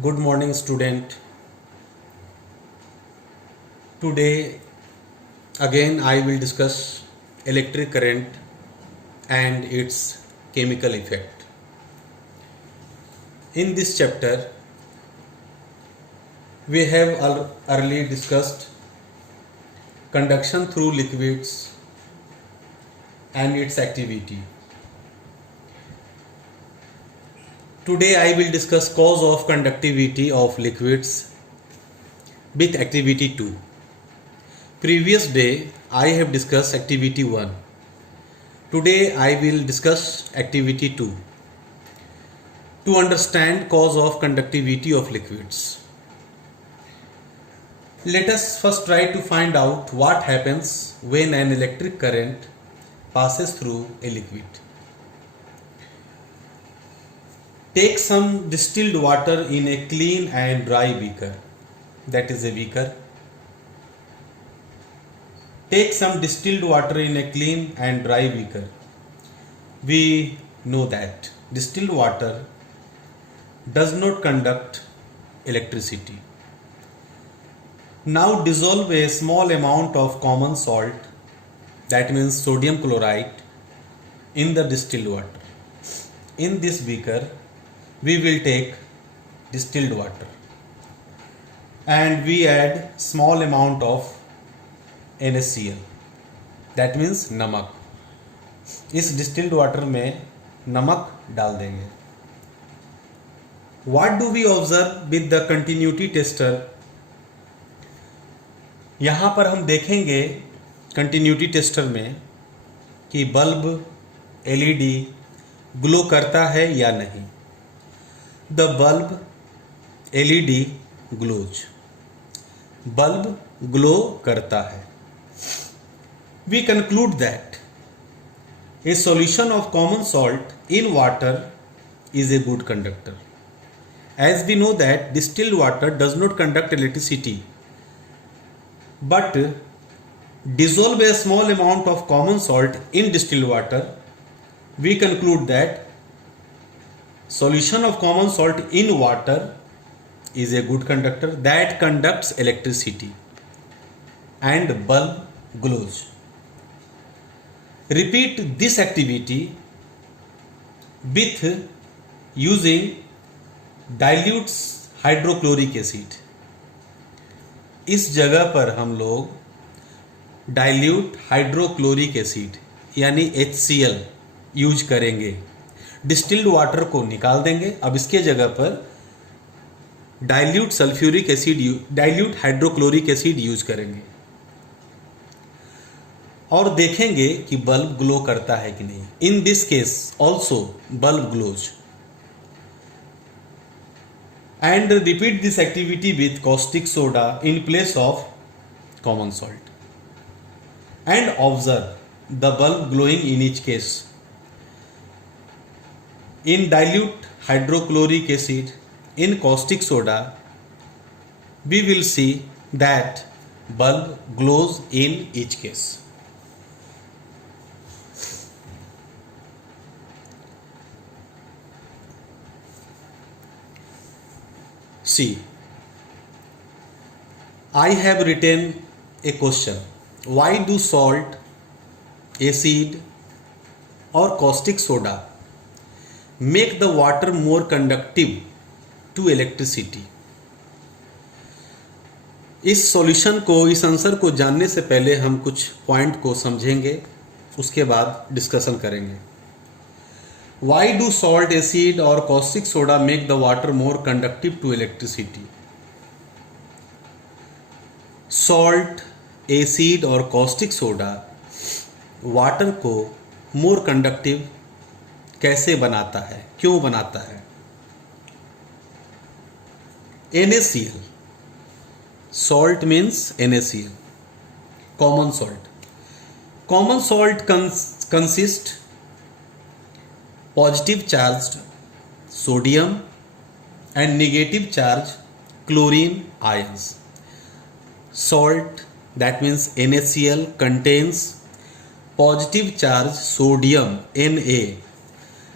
Good morning, student. Today, again, I will discuss electric current and its chemical effect. In this chapter, we have earlier discussed conduction through liquids and its activity. Today, I will discuss cause of conductivity of liquids with activity 2. Previous day I have discussed activity 1. Today I will discuss activity 2 to understand cause of conductivity of liquids. Let us first try to find out what happens when an electric current passes through a liquid. Take some distilled water in a clean and dry beaker, that is a beaker. Take some distilled water in a clean and dry beaker. We know that distilled water does not conduct electricity. Now dissolve a small amount of common salt, that means sodium chloride, in the distilled water. In this beaker, we will take distilled water and we add small amount of NaCl, that means नमक. इस distilled water में नमक डाल देंगे. What do we observe with the continuity tester? यहाँ पर हम देखेंगे कंटिन्यूटी टेस्टर में कि बल्ब एलईडी ग्लो करता है या नहीं. The bulb LED glows. Bulb glow करता है. We conclude that a solution of common salt in water is a good conductor. As we know that distilled water does not conduct electricity, but dissolve a small amount of common salt in distilled water, we conclude that solution of common salt in water is a good conductor that conducts electricity and bulb glows. Repeat this activity with using dilute hydrochloric acid. इस जगह पर हम लोग dilute hydrochloric acid यानी HCl use करेंगे. Distilled water को निकाल देंगे. अब इसके जगह पर dilute sulphuric acid, dilute hydrochloric acid use करेंगे और देखेंगे कि बल्ब ग्लो करता है कि नहीं. In this case also bulb glows. And repeat this activity with caustic soda in place of common salt and observe the bulb glowing in each case. In dilute hydrochloric acid, in caustic soda, we will see that bulb glows in each case. See, I have written a question. Why do salt, acid or caustic soda make the water more conductive to electricity? इस solution को, इस answer को जानने से पहले हम कुछ point को समझेंगे, उसके बाद डिस्कशन करेंगे. वाई डू सॉल्ट, एसिड और caustic soda make the water more conductive to electricity? Salt, acid और कॉस्टिक सोडा वाटर को मोर कंडक्टिव कैसे बनाता है, क्यों बनाता है? NaCl. Salt means NaCl. Common salt. Common salt consists positive charged sodium and negative charged chlorine ions. Salt, that means NaCl, contains positive charged sodium Na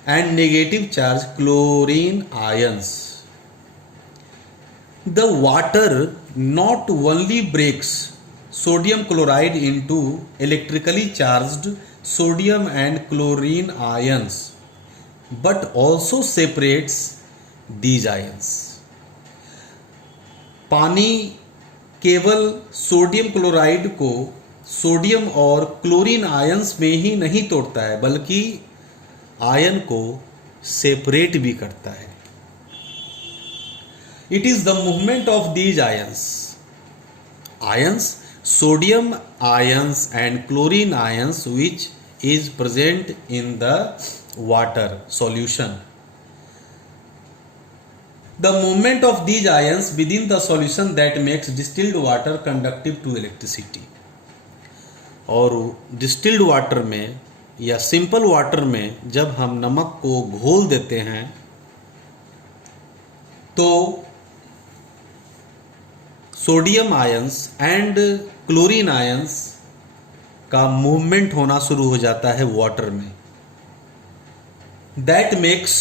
and negative charged chlorine ions. The water not only breaks sodium chloride into electrically charged sodium and chlorine ions but also separates these ions. पानी केवल sodium chloride को sodium और chlorine ions में ही नहीं तोड़ता है बल्कि ion को सेपरेट भी करता है. It is the movement of these ions sodium ions and chlorine ions which is present in the water solution. The movement of these ions within the solution that makes distilled water conductive to electricity. और distilled water में या simple water में जब हम नमक को घोल देते हैं तो sodium ions and chlorine ions का मूवमेंट होना शुरू हो जाता है वाटर में. That makes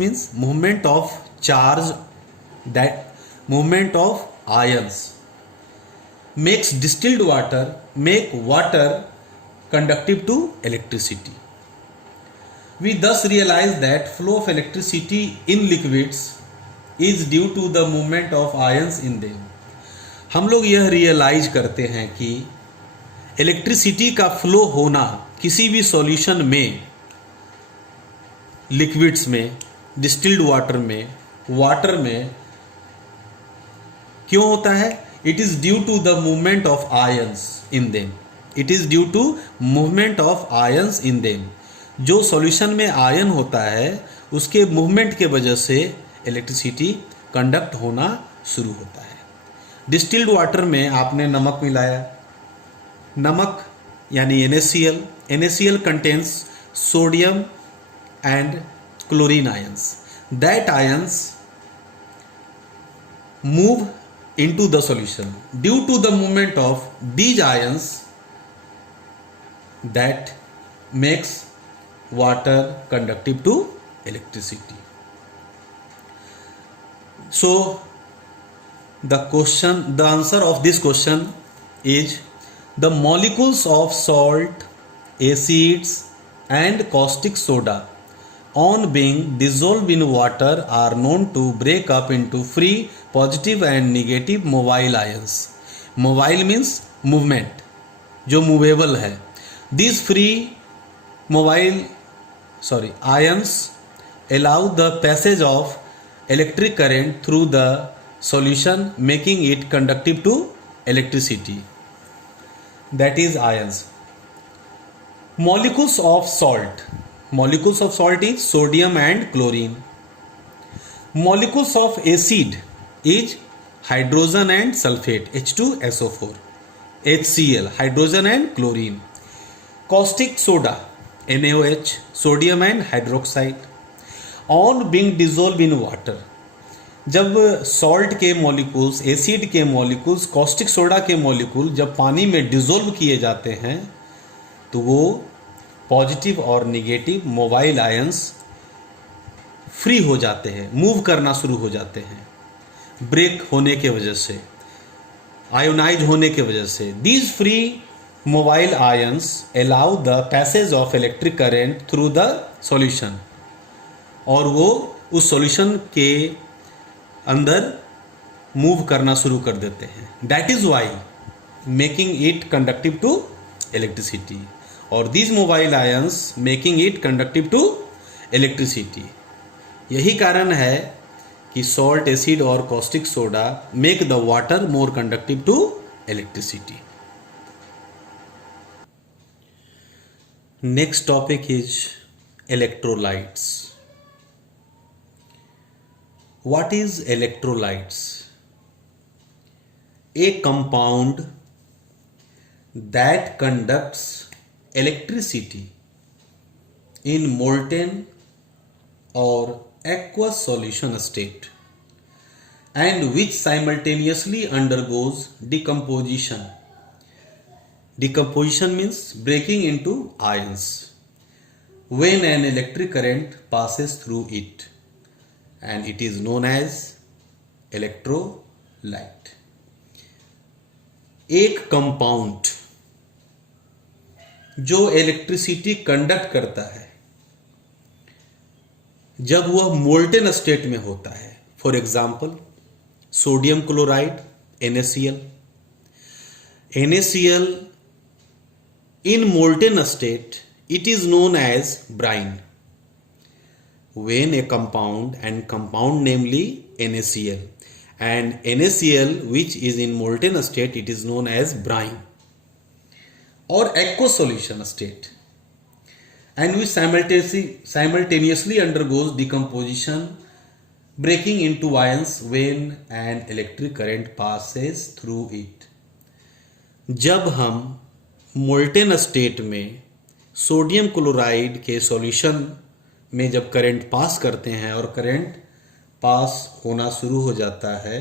means movement of charge, that movement of ions makes distilled water conductive to electricity. We thus realize that flow of electricity in liquids is due to the movement of ions in them. हम लोग यह realise करते हैं कि electricity का flow होना किसी भी सॉल्यूशन में, लिक्विड्स में, डिस्टिल्ड वाटर में क्यों होता है? It is due to the movement of ions in them. It is due to movement of ions in them. जो सॉल्यूशन में आयन होता है उसके मूवमेंट के वजह से इलेक्ट्रिसिटी कंडक्ट होना शुरू होता है. डिस्टिल्ड वाटर में आपने नमक मिलाया, नमक यानी NaCl. NaCl contains sodium and chlorine ions. That ions move into the solution. Due to the movement of these ions, that makes water conductive to electricity. So the answer of this question is the molecules of salt, acids and caustic soda on being dissolved in water are known to break up into free positive and negative mobile ions. Mobile means movement, जो movable है. These free ions allow the passage of electric current through the solution, making it conductive to electricity. That is ions. Molecules of salt is sodium and chlorine. Molecules of acid is hydrogen and sulfate, H2SO4, HCl, hydrogen and chlorine. Caustic soda, NaOH, sodium and hydroxide. On being dissolved in water, जब salt के molecules, acid के molecules, caustic soda के molecule जब पानी में dissolve किए जाते हैं तो वो पॉजिटिव और नेगेटिव मोबाइल आयंस फ्री हो जाते हैं, मूव करना शुरू हो जाते हैं ब्रेक होने के वजह से, आयोनाइज होने के वजह से. These free mobile ions allow the passage of electric current through the solution, और वो उस सॉल्यूशन के अंदर मूव करना शुरू कर देते हैं. That is why making it conductive to electricity, और these mobile ions making it conductive to electricity. यही कारण है कि सॉल्ट, एसिड और caustic soda make the water more conductive to electricity. Next topic is electrolytes. What is electrolytes? A compound that conducts electricity in molten or aqueous solution state and which simultaneously undergoes decomposition. Decomposition means breaking into ions when an electric current passes through it, and it is known as electrolyte. एक compound जो electricity conduct करता है जब वह molten state में होता है, for example sodium chloride NaCl। NaCl in molten state it is known as brine. When a compound namely NaCl and NaCl which is in molten state it is known as brine or aqueous solution state, and which simultaneously undergoes decomposition breaking into ions when an electric current passes through it। जब हम molten state में sodium chloride के solution में जब current pass करते हैं और current pass होना शुरू हो जाता है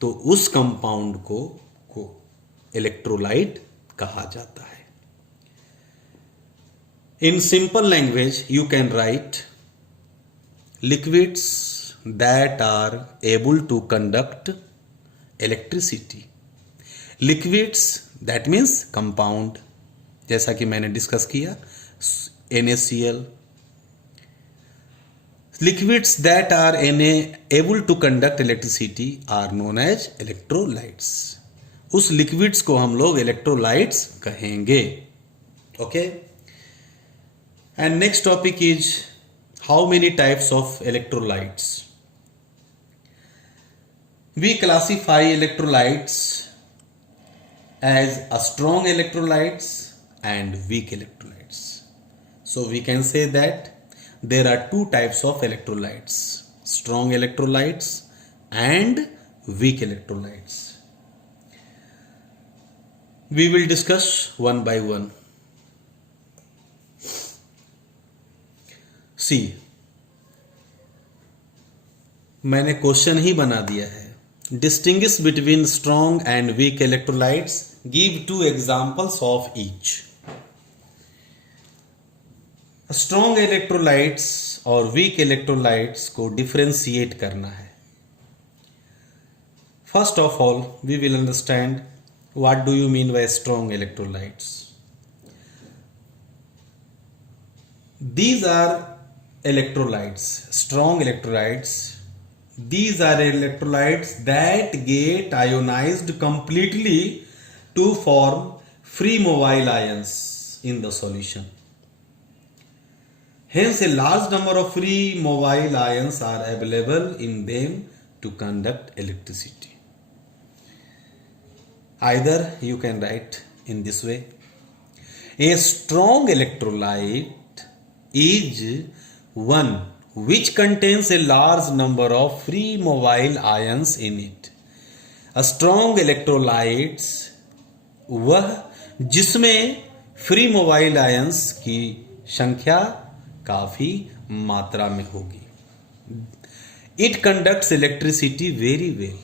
तो उस कंपाउंड को इलेक्ट्रोलाइट कहा जाता है। In simple language you can write liquids that are able to conduct electricity. Liquids that means compound, जैसा कि मैंने डिस्कस किया NaCl। Liquids that are able to conduct electricity are known as electrolytes. उस liquids को हम लोग electrolytes कहेंगे। Okay, and next topic is how many types of electrolytes. We classify electrolytes as a strong electrolytes and weak electrolytes. So we can say that there are two types of electrolytes, strong electrolytes and weak electrolytes. We will discuss one by one. See, मैंने question ही बना दिया है। Distinguish between strong and weak electrolytes. Give two examples of each. Strong electrolytes और weak electrolytes को differentiate करना है। First of all, we will understand what do you mean by strong electrolytes. These are electrolytes, strong electrolytes. These are electrolytes that get ionized completely to form free mobile ions in the solution. Hence, a large number of free mobile ions are available in them to conduct electricity. Either you can write in this way: a strong electrolyte is one which contains a large number of free mobile ions in it. A strong electrolytes वह जिसमें free mobile ions की संख्या काफी मात्रा में होगी। It conducts electricity very well,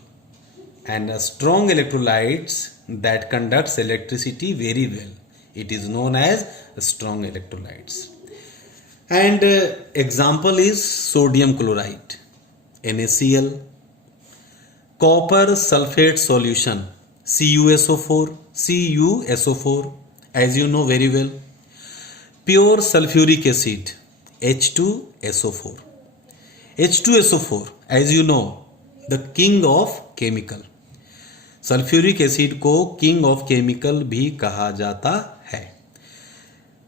and a strong electrolytes that conducts electricity very well, it is known as strong electrolytes. And example is sodium chloride NaCl, copper sulfate solution CuSO4 as you know very well, pure sulfuric acid H2SO4 as you know the king of chemical। Sulphuric acid को king of chemical भी कहा जाता है।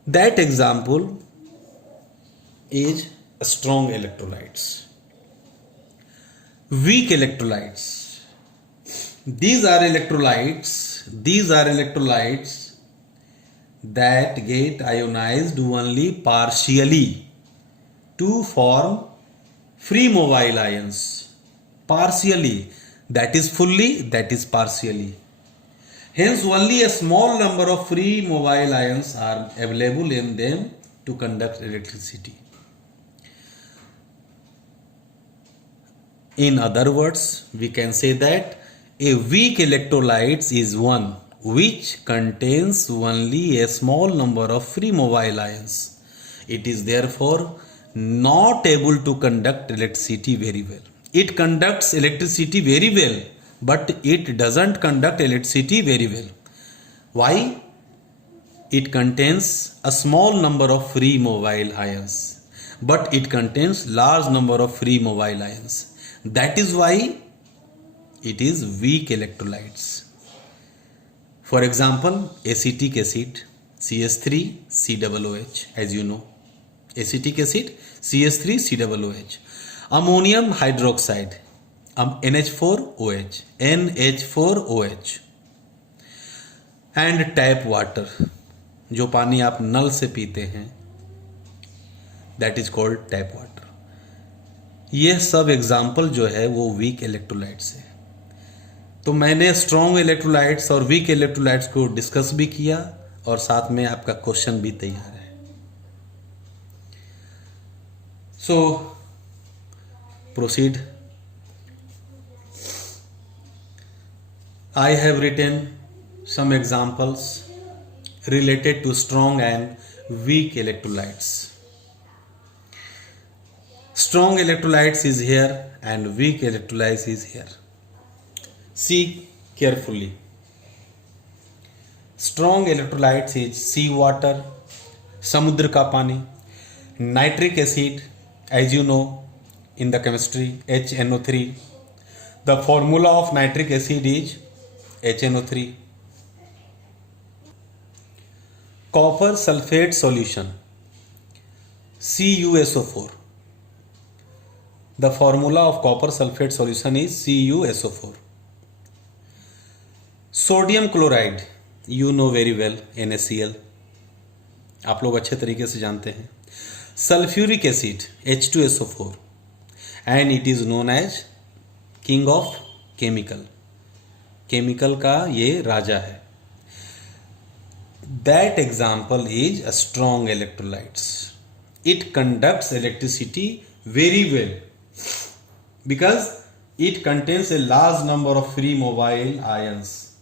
That example is strong electrolytes. Weak electrolytes. These are electrolytes that get ionized only partially to form free mobile ions. Partially, that is fully, that is partially. Hence, only a small number of free mobile ions are available in them to conduct electricity. In other words, we can say that a weak electrolyte is one which contains only a small number of free mobile ions. It is therefore not able to conduct electricity very well. It conducts electricity very well, but it doesn't conduct electricity very well. Why? It contains a small number of free mobile ions, but it contains large number of free mobile ions. That is why it is weak electrolytes. For example, acetic acid CH3COOH, as you know, acetic acid CH3COOH, ammonium hydroxide NH4OH, and tap water, जो पानी आप नल से पीते हैं, that is called tap water. यह सब example जो है वो वीक इलेक्ट्रोलाइट्स है. तो मैंने स्ट्रॉन्ग इलेक्ट्रोलाइट्स और वीक इलेक्ट्रोलाइट्स को डिस्कस भी किया और साथ में आपका क्वेश्चन भी तैयार है. सो proceed. I have written some examples related to strong and weak electrolytes. Strong electrolytes is here and weak electrolytes is here. See carefully. Strong electrolytes is sea water, समुद्र का पानी, nitric acid, as you know in the chemistry, HNO3. The formula of nitric acid is HNO3. Copper sulfate solution, CuSO4. The formula of copper sulfate solution is CuSO4. Sodium chloride, you know very well, NaCl, आप लोग अच्छे तरीके से जानते हैं. Sulfuric acid, H2SO4, and it is known as king of chemical. Chemical का ये राजा है. That example is a strong electrolytes. It conducts electricity very well because it contains a large number of free mobile ions.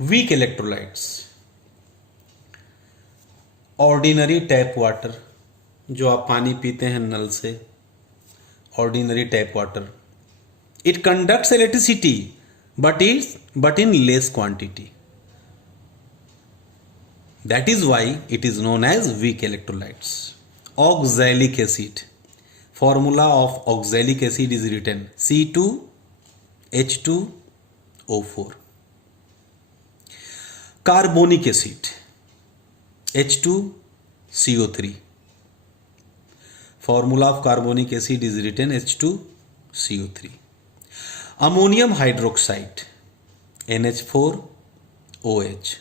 Weak electrolytes. Ordinary tap water, जो आप पानी पीते हैं नल से, ordinary tap water. It conducts electricity but in less quantity. That is why it is known as weak electrolytes. Oxalic acid. Formula of oxalic acid is written C2H2O4. Carbonic acid, H2CO3. Formula of carbonic acid is written H2CO3. Ammonium hydroxide, NH4OH.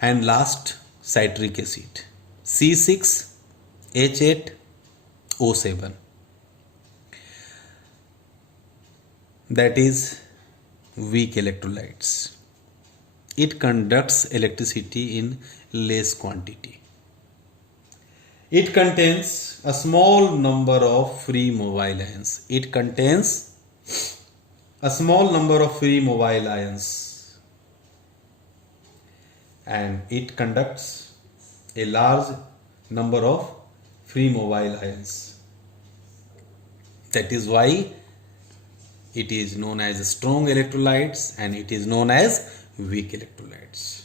And last, citric acid, C6H8O7. That is weak electrolytes. It conducts electricity in less quantity. It contains a small number of free mobile ions. It contains a small number of free mobile ions. And it conducts a large number of free mobile ions. That is why it is known as strong electrolytes and it is known as weak electrolytes.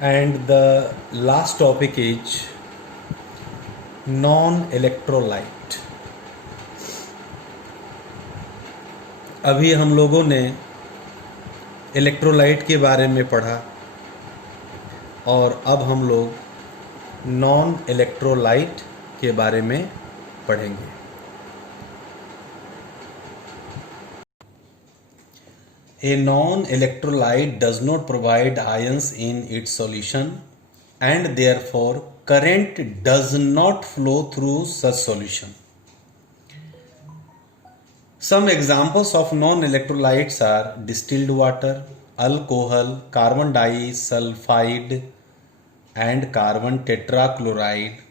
And the last topic is non-electrolyte. अभी हम लोगों ने electrolyte के बारे में पढ़ा और अब हम लोग नॉन इलेक्ट्रोलाइट के बारे में पढ़ेंगे. A non-electrolyte does not provide ions in its solution and therefore current does not flow through such solution. Some examples of non-electrolytes are distilled water, alcohol, carbon disulfide and carbon tetrachloride.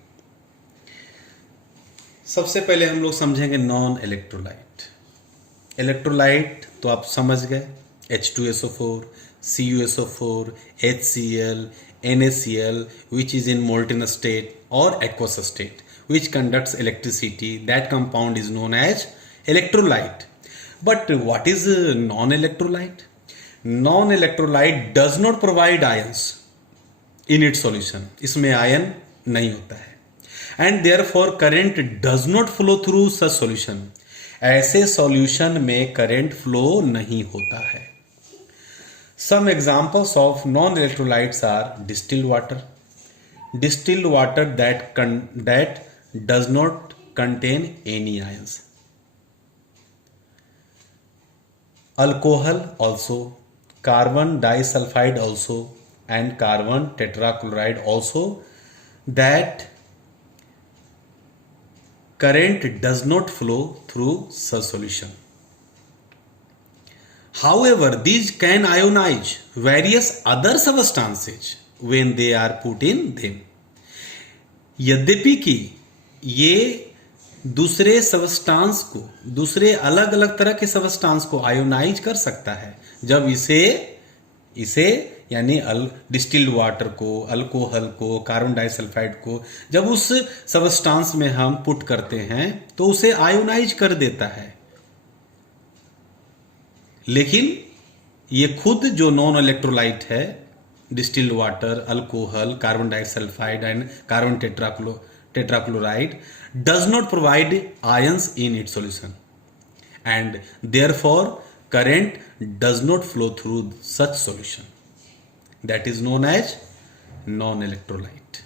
सबसे पहले हम लोग समझेंगे non electrolyte. Electrolyte तो आप समझ गए, H2SO4, CuSO4, HCl, NaCl, which is in molten state or aqueous state, which conducts electricity. That compound is known as electrolyte. But what is a non-electrolyte? Non-electrolyte does not provide ions in its solution. इसमें ion नहीं होता है. And therefore current does not flow through such solution. ऐसे solution में current flow नहीं होता है. Some examples of non-electrolytes are distilled water. Distilled water that does not contain any ions. Alcohol also, carbon disulfide also, and carbon tetrachloride also, that current does not flow through such solution. However, these can ionize various other substances when they are put in them. यद्यपि कि ये दूसरे substance को, दूसरे अलग अलग तरह के सबस्टांस को आयोनाइज कर सकता है जब इसे यानी डिस्टिल्ड वाटर को, अल्कोहल को, कार्बन डाइसल्फाइड को जब उस सबस्टांस में हम पुट करते हैं तो उसे आयोनाइज कर देता है. लेकिन ये खुद जो नॉन इलेक्ट्रोलाइट है, distilled water, alcohol, carbon disulphide and carbon tetrachloride does not provide ions in its solution, and therefore current does not flow through such solution. That is known as non-electrolyte.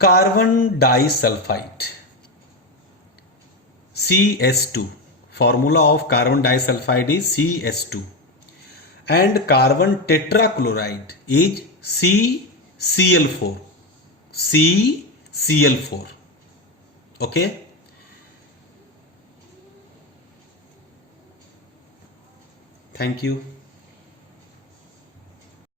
Carbon disulfide, CS2. Formula of carbon disulfide is CS2, and carbon tetrachloride is CCl4. CCl4. Okay. Thank you.